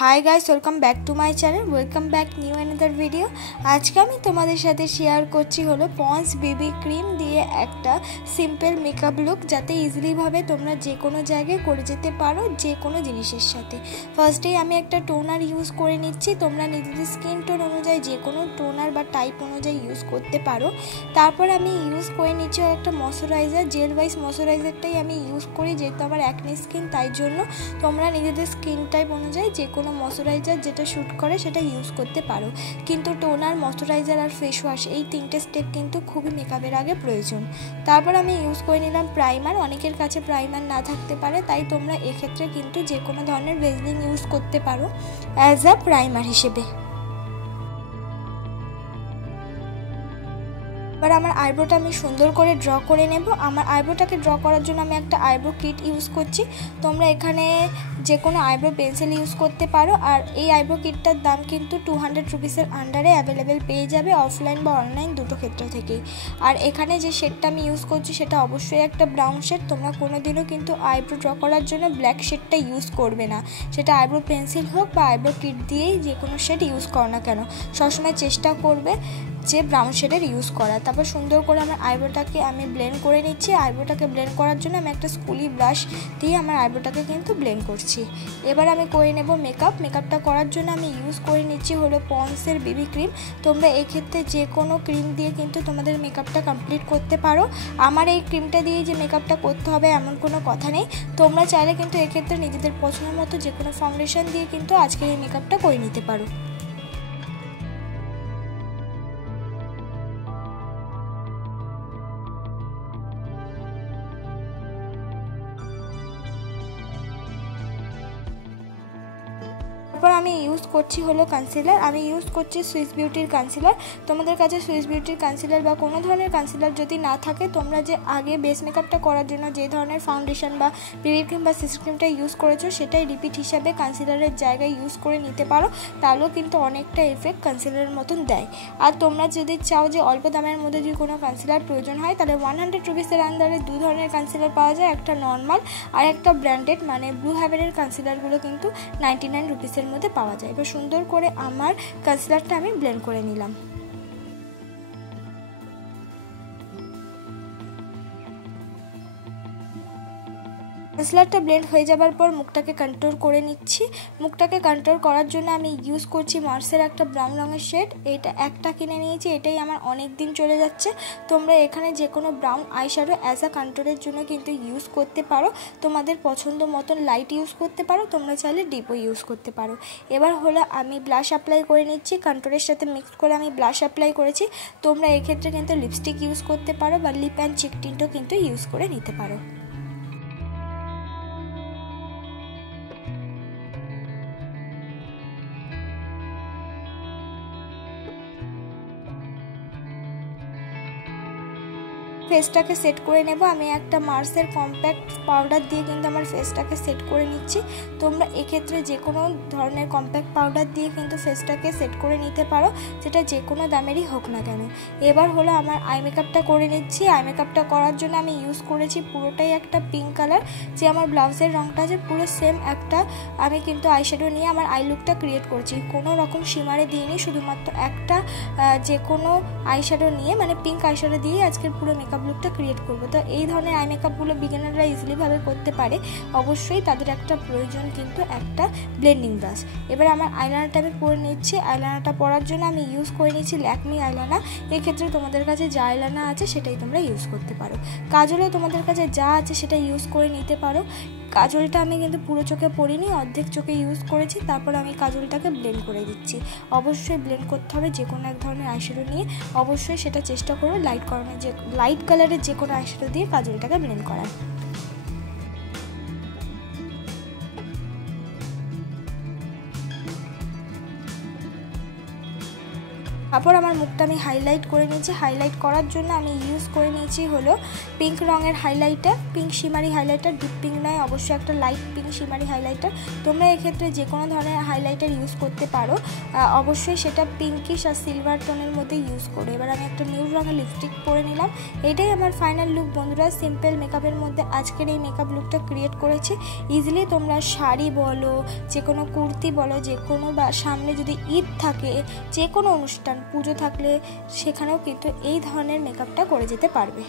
Hi guys, welcome back to my channel, welcome back new another video. আজকে আমি তোমাদের সাথে শেয়ার করছি হলো পন্স বেবি ক্রিম দিয়ে একটা সিম্পল মেকআপ লুক, যাতে ইজিলিভাবে তোমরা যে কোনো জায়গায় করে যেতে পারো যে কোনো জিনিসের সাথে। ফার্স্টেই আমি একটা টোনার ইউজ করে নিচ্ছি। তোমরা নিজেদের স্কিন টোন অনুযায়ী যে কোনো টোনার বা টাইপ অনুযায়ী ইউজ করতে পারো। তারপর আমি ইউজ করে নিচ্ছি একটা ময়শ্চারাইজার, জেল ওয়াইজ ময়শ্চারাইজারটাই আমি ইউজ করি, যেহেতু আমার অ্যাকনে স্কিন, তাই জন্য তোমরা নিজেদের স্কিন টাইপ অনুযায়ী যে কোনো ময়শ্চারাইজার যেটা শ্যুট করে সেটা ইউজ করতে পারো। কিন্তু টোনার, ময়শ্চারাইজার আর ফেস ওয়াশ, এই তিনটে স্টেপ কিন্তু খুবই মেকআপের আগে প্রয়োজন। তারপর আমি ইউজ করে নিলাম প্রাইমার। অনেকের কাছে প্রাইমার না থাকতে পারে, তাই তোমরা এক্ষেত্রে কিন্তু যে কোনো ধরনের ভেজলিন ইউজ করতে পারো অ্যাজ আ প্রাইমার হিসেবে। এবার আমার আইব্রোটা আমি সুন্দর করে ড্র করে নেব। আমার আইব্রোটাকে ড্র করার জন্য আমি একটা আইব্রো কিট ইউজ করছি। তোমরা এখানে যে কোনো আইব্রো পেন্সিল ইউজ করতে পারো। আর এই আইব্রো কিটটার দাম কিন্তু 200 রুপিসের আন্ডারে অ্যাভেলেবেল পেয়ে যাবে, অফলাইন বা অনলাইন দুটো ক্ষেত্র থেকেই। আর এখানে যে শেডটা আমি ইউজ করছি সেটা অবশ্যই একটা ব্রাউন শেড। তোমরা কোনোদিনও কিন্তু আইব্রো ড্র করার জন্য ব্ল্যাক শেডটা ইউজ করবে না, সেটা আইব্রো পেন্সিল হোক বা আইব্রো কিট দিয়েই যে কোনো শেড ইউজ করো না কেন, সবসময় চেষ্টা করবে যে ব্রাউন শেডের ইউজ করা। তারপর সুন্দর করে আমার আইব্রোটাকে আমি ব্লেন্ড করে নিচ্ছি। আইব্রোটাকে ব্লেন্ড করার জন্য আমি একটা স্কুলি ব্রাশ দিয়ে আমার আইব্রোটাকে কিন্তু ব্লেন্ড করছি। এবার আমি করে নেব মেকআপটা করার জন্য আমি ইউজ করে নিচ্ছি হলো পন্সের বেবি ক্রিম। তোমরা এক্ষেত্রে যে কোনো ক্রিম দিয়ে কিন্তু তোমাদের মেকআপটা কমপ্লিট করতে পারো। আমার এই ক্রিমটা দিয়ে যে মেকআপটা করতে হবে এমন কোনো কথা নেই। তোমরা চাইলে কিন্তু এক্ষেত্রে নিজেদের পছন্দ মতো যে কোনো ফাউন্ডেশন দিয়ে কিন্তু আজকের এই মেকআপটা করে নিতে পারো। তারপর আমি ইউজ করছি হলো কনসিলার। আমি ইউজ করছি সুইস বিউটির কনসিলার। তোমাদের কাছে সুইস বিউটির কনসিলার বা কোনো ধরনের কনসিলার যদি না থাকে, তোমরা যে আগে বেস মেকআপটা করার জন্য যে ধরনের ফাউন্ডেশন বা বেবি ক্রিম বা সিসি ক্রিমটা ইউজ করেছো সেটাই রিপিট হিসাবে কনসিলারের জায়গায় ইউজ করে নিতে পারো। তাহলেও কিন্তু অনেকটা এফেক্ট কনসিলারের মতন দেয়। আর তোমরা যদি চাও যে অল্প দামের মধ্যে যদি কোনো কনসিলার প্রয়োজন হয়, তাহলে 100 রুপিসের আন্ডারে দু ধরনের কনসিলার পাওয়া যায়, একটা নর্মাল আর একটা ব্র্যান্ডেড, মানে ব্লু হেভেনের কনসিলারগুলো কিন্তু 99 রুপিসের মধ্যে পাওয়া যায়। এবার সুন্দর করে আমার কনসিলারটা আমি ব্লেন্ড করে নিলাম। কনসিলারটা ব্লেন্ড হয়ে যাবার পর মুখটাকে কন্ট্রোল করে নিচ্ছি। মুখটাকে কন্ট্রোল করার জন্য আমি ইউজ করছি মার্সের একটা ব্রাউন রঙের শেড। এটা একটা কিনে নিয়েছি, এটাই আমার অনেক দিন চলে যাচ্ছে। তোমরা এখানে যে কোনো ব্রাউন আইশ্যাডো অ্যাজ আ কন্ট্রোলের জন্য কিন্তু ইউজ করতে পারো। তোমাদের পছন্দ মতন লাইট ইউজ করতে পারো, তোমরা চাইলে ডিপও ইউজ করতে পারো। এবার হলো আমি ব্লাশ অ্যাপ্লাই করে নিচ্ছি। কন্ট্রোলের সাথে মিক্স করে আমি ব্লাশ অ্যাপ্লাই করেছি। তোমরা এক্ষেত্রে কিন্তু লিপস্টিক ইউজ করতে পারো বা লিপ অ্যান্ড চিক টিন্টও কিন্তু ইউজ করে নিতে পারো। ফেসটাকে সেট করে নেব। আমি একটা মার্সের কম্প্যাক্ট পাউডার দিয়ে কিন্তু আমার ফেসটাকে সেট করে নিচ্ছি। তোমরা এক্ষেত্রে যে কোনো ধরনের কম্প্যাক্ট পাউডার দিয়ে কিন্তু ফেসটাকে সেট করে নিতে পারো, যেটা যে কোনো দামেরই হোক না কেন। এবার হলো আমার আই মেকআপটা করে নিচ্ছি। আই মেকআপটা করার জন্য আমি ইউজ করেছি পুরোটাই একটা পিঙ্ক কালার, যে আমার ব্লাউজের রঙটা আছে পুরো সেম একটা আমি কিন্তু আইশ্যাডো নিয়ে আমার আই লুকটা ক্রিয়েট করেছি। কোনো রকম শিমারে দিইনি, শুধুমাত্র একটা যে কোনো আইশ্যাডো নিয়ে, মানে পিঙ্ক আইশ্যাডো দিয়ে আজকের পুরো মেকআপ লুকটা ক্রিয়েট করবো। তো এই ধরনের আই মেকআপগুলো বিগিনাররা ইজিলিভাবে করতে পারে। অবশ্যই তাদের একটা প্রয়োজন কিন্তু একটা ব্লেন্ডিং ব্রাশ। এবার আমার আইলাইনারটা আমি পরে নিচ্ছি। আইলাইনারটা পরার জন্য আমি ইউজ করে নিচ্ছি ল্যাকমি আইলাইনার। এক্ষেত্রে তোমাদের কাছে যা আইলাইনার আছে সেটাই তোমরা ইউজ করতে পারো। কাজলও তোমাদের কাছে যা আছে সেটা ইউজ করে নিতে পারো। কাজলটা আমি কিন্তু পুরো চোখে পরিনি, অর্ধেক চোখে ইউজ করেছি। তারপর আমি কাজলটাকে ব্লেন্ড করে দিচ্ছি। অবশ্যই ব্লেন্ড করতে হবে যে কোনো এক ধরনের আইশ্যাডো নিয়ে। অবশ্যই সেটা চেষ্টা করো লাইট কালারের যে কোনো আইশ্যাডো দিয়ে কাজলটাকে ব্লেন্ড করার। তারপর আমার মুখটা আমি হাইলাইট করে নিয়েছি। হাইলাইট করার জন্য আমি ইউজ করে নিয়েছি হলো পিঙ্ক রঙের highlighter, pink শিমারি highlighter, deep pink নয়, অবশ্যই একটা লাইট পিঙ্ক শিমারি হাইলাইটার। তোমরা এক্ষেত্রে যে কোনো ধরনের হাইলাইটার ইউজ করতে পারো, অবশ্যই সেটা পিঙ্কিশ আর সিলভার টোনের মধ্যে ইউজ করো। এবার আমি একটা নিউড রঙের লিপস্টিক পরে নিলাম। এটাই আমার ফাইনাল লুক বন্ধুরা। সিম্পল মেকআপের মধ্যে আজকের এই মেকআপ লুকটা ক্রিয়েট করেছি। ইজিলি তোমরা শাড়ি বলো, যে কোনো কুর্তি বলো, যে কোনো, বা সামনে যদি ঈদ থাকে, যে কোনো অনুষ্ঠান পুজো থাকলে সেখানেও কিন্তু এই ধরনের মেকআপটা করে যেতে পারবে।